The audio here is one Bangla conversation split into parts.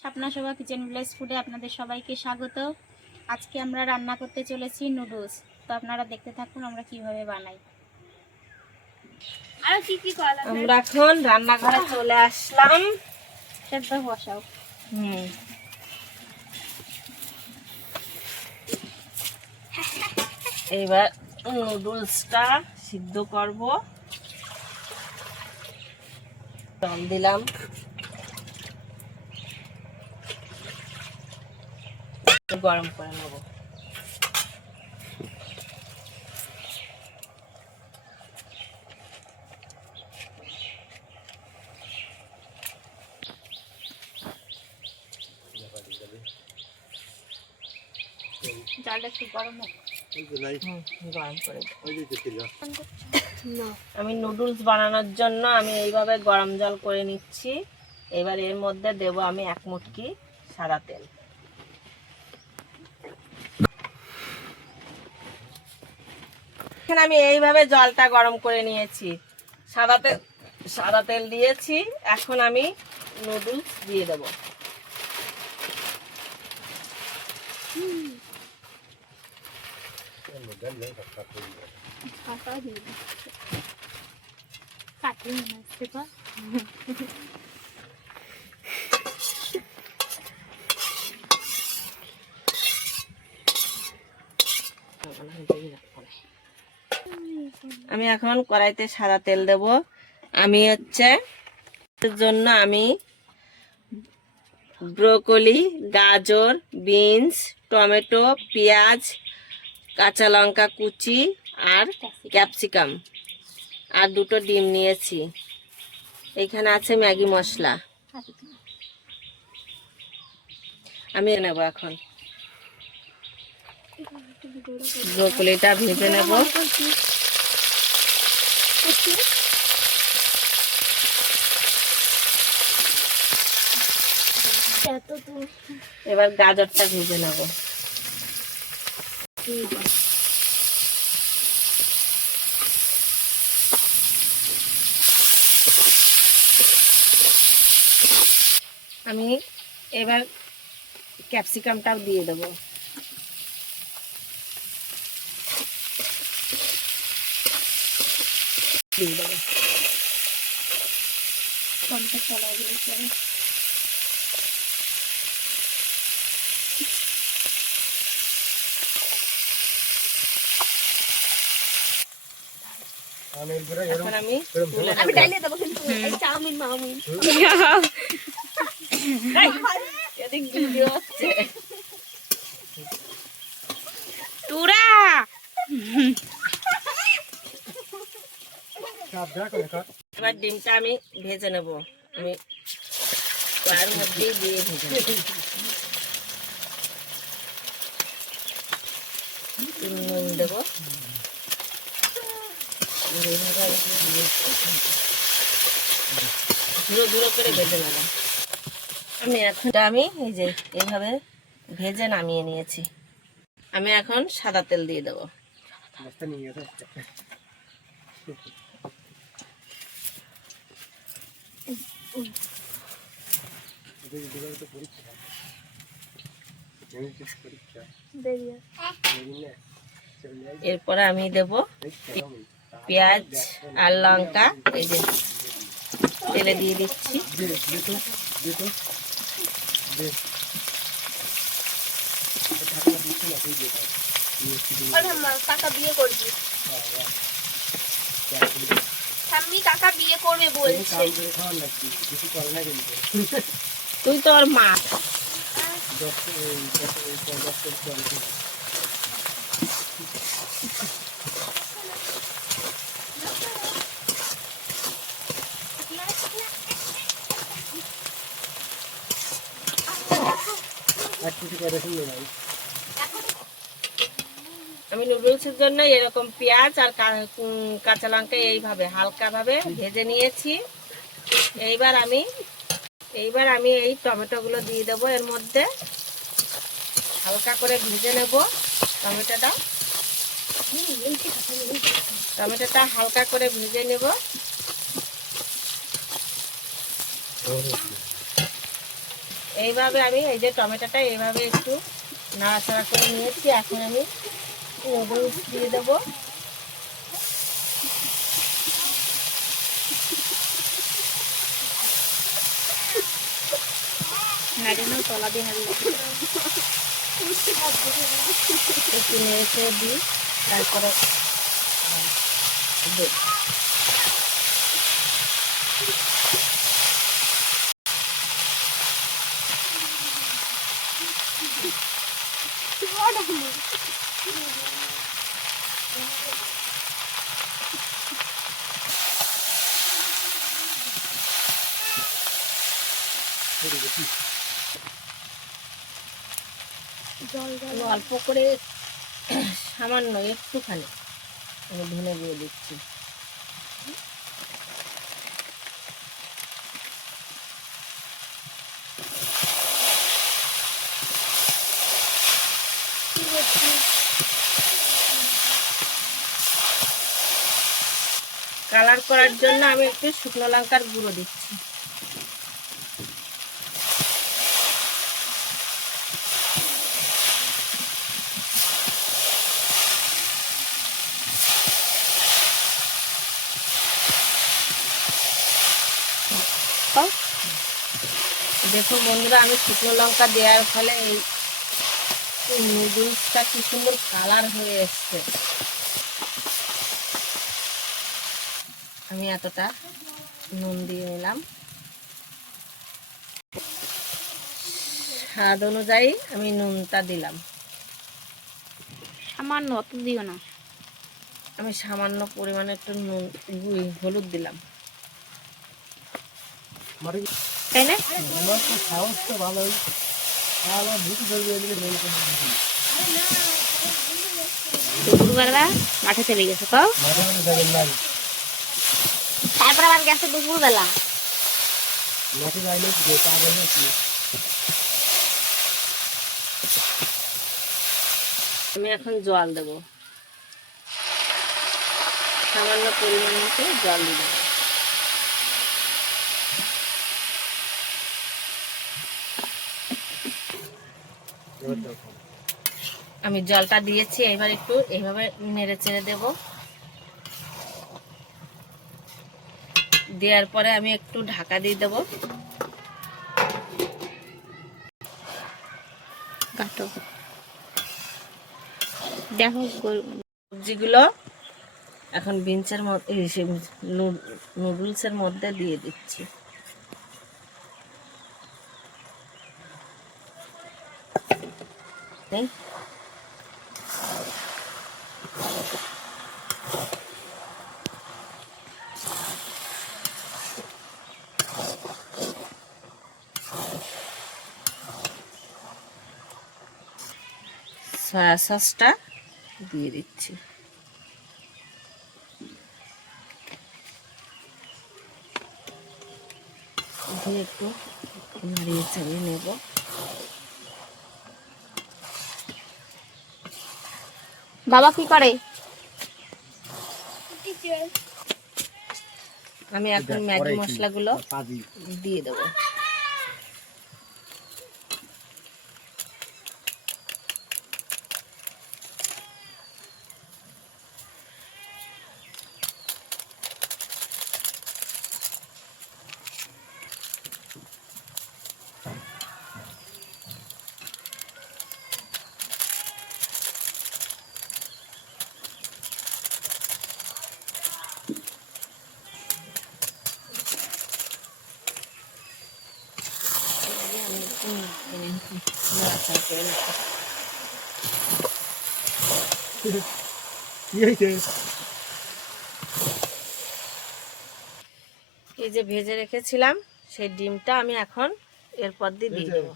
স্বপ্না শোভা কিচেন ভিলেজ ফুডে আপনাদের সবাইকে স্বাগত। আজকে আমরা রান্না করতে চলেছি নুডলস। তো আপনারা দেখতে থাকুন আমরা কিভাবে বানাই। আর কি কি করা লাগে? আমরা এখন রান্নাঘরে চলে আসলাম। সেদ্ধ বসাও। এবার নুডলসটা সিদ্ধ করব। জল দিলাম, গরম করে নেব। জলটা একটু গরম হোক। গরম করে আমি নুডলস বানানোর জন্য আমি এইভাবে গরম জল করে নিচ্ছি। এবার এর মধ্যে দেব আমি 1 মুটকি সাদা তেল। এখানে আমি এইভাবে জলটা গরম করে নিয়েছি, সাদা তেল দিয়েছি। এখন আমি নুডলস দিয়ে দেব। আমি এখন কড়াইতে সাদা তেল দেব। আমি জন্য আমি ব্রোকলি, গাজর, বিনস, টমেটো, পেঁয়াজ, কাঁচা লঙ্কা কুচি আর ক্যাপসিকাম আর 2টো ডিম নিয়েছি। এখানে আছে ম্যাগি মশলা। আমি নেব এখন ব্রোকলিটা ভেজে নেব। এবার গাজরটা ভেজে নেব। আমি এবার ক্যাপসিকামটাও দিয়ে দেবো। দিয়ে দেবো। এখন আমি ডালিয়ে দেবো কিন্তু চাউমিন মাউমিন এদিক ভিডিও হচ্ছে তুরা এবার ডিমটা আমি ভেজে নেব। আমি কড়াইয়ের মধ্যে দিয়ে ভেজে নেব। নুন দেবো। ধুরো ধুরো করে ভেজে নেব। আমি এই যে এইভাবে ভেজে নামিয়ে নিয়েছি। আমি এখন সাদা তেল দিয়ে দেবো। এরপরে আমি দেব পেঁয়াজ আর লঙ্কা। এই যে তেলে দিয়ে দিচ্ছি। কাকা বিয়ে করবি? কাকা বিয়ে করবে বলছে। তুই তো ওর মা। আমি নুডলসের জন্য এরকম পেঁয়াজ আর কাঁচা লঙ্কা এইভাবে হালকা ভাবে ভেজে নিয়েছি। এইবার আমি এই টমেটোগুলো দিয়ে দেবো এর মধ্যে। হালকা করে ভেজে নেব টমেটোটা হালকা করে ভেজে নেব। এইভাবে আমি এই যে টমেটোটা এইভাবে একটু নাড়াচাড়া করে নিয়েছি। এখন আমি নুডলস দিয়ে দেবো। নাড়িয়ে তলা দিয়ে নাড়িয়ে একটু নেড়ে চেড়ে দিই, তারপরে দেব। আমি অল্প করে সামান্য একটুখানি আমি ধনে দিয়ে দিচ্ছি। কালার করার জন্য আমি একটু শুকনো লঙ্কার গুঁড়ো দিচ্ছি। দেখো বন্ধুরা, আমি শুকনো লঙ্কা দেওয়ার ফলে এই নুডলসটা কি সুন্দর কালার হয়ে এসছে। আমি এতটা নুন দিয়ে নিলাম। স্বাদ অনুযায়ী আমি নুনটা দিলাম। সামান্য, অত দিও না। আমি সামান্য পরিমাণে একটু নুন হলুদ দিলাম। তাই না? দুপুরবেলা মাঠে চলে গেছে তো, তারপর আবার গেছে দুপুরবেলা। আমি এখন জল দেব, সামান্য পরিমাণ মতো জল দিব। আমি জলটা দিয়েছি, এবার একটু এইভাবে নেড়ে চেড়ে দেব। দেওয়ার পরে আমি একটু ঢাকা দিয়ে দেব। কাটো দেখো সবজিগুলো এখন বিনসের মধ্যে, নুডলসের মধ্যে দিয়ে দিচ্ছি। সয়া সসটা দিয়ে দিচ্ছি। দিয়ে একটু নাড়িয়ে চাড়িয়ে নেব। বাবা কি করে? আমি এখন ম্যাগি মশলাগুলো দিয়ে দেবো। এই যে ভেজে রেখেছিলাম সেই ডিমটা আমি এখন এরপর দিয়ে দেবো।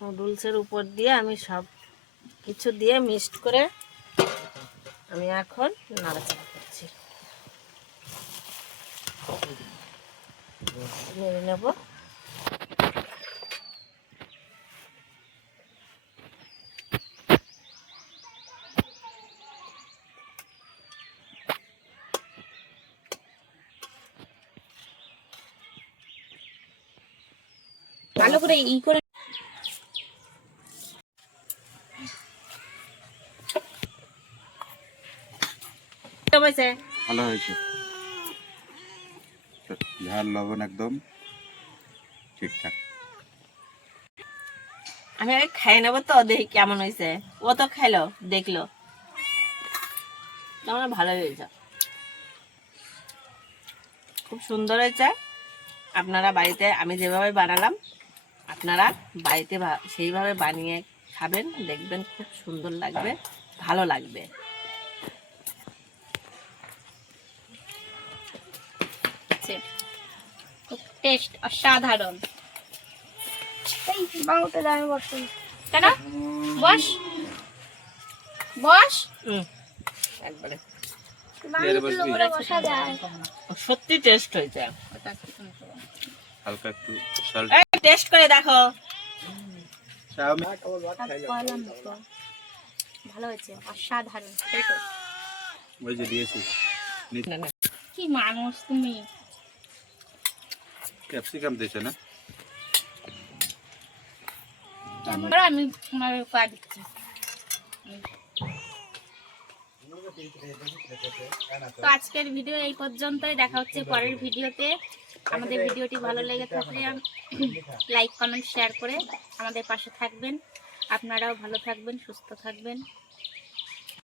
নুডলসের উপর দিয়ে আমি সব কিছু দিয়ে মিক্সড করে আমি এখন নাড়াচাড়া করছি, নেড়ে নেব। ভালো করে ই করে হয়েছে। ভালো হয়েছে, ঝাল লবণ একদম ঠিকঠাক। আমি আগে খাই নেবো তো, দেখি কেমন হয়েছে। ও তো খাইলো, দেখলো, আমার ভালো হয়েছে, খুব সুন্দর হয়েছে। আপনারা বাড়িতে আমি যেভাবে বানালাম, আপনারা বাড়িতে সেইভাবে বানিয়ে খাবেন, দেখবেন খুব সুন্দর লাগবে, ভালো লাগবে। টেস্ট অসাধারণ। কেন বস বস একবারে বসা যায়। সত্যি টেস্ট হয়েছে। হালকা একটু সল্ট এই টেস্ট করে দেখো। ভালো হয়েছে, অসাধারণ। সেই তো। ওই যে দিয়েছি না, না, কি মানুষ তুমি। ক্যাপসিকাম দিয়েছে না? আমি তোমার পা দিচ্ছি। তো আজকের ভিডিও এই পর্যন্তই, দেখা হচ্ছে পরের ভিডিওতে। আমাদের ভিডিওটি ভালো লেগে থাকলে লাইক কমেন্ট শেয়ার করে আমাদের পাশে থাকবেন। আপনারাও ভালো থাকবেন, সুস্থ থাকবেন।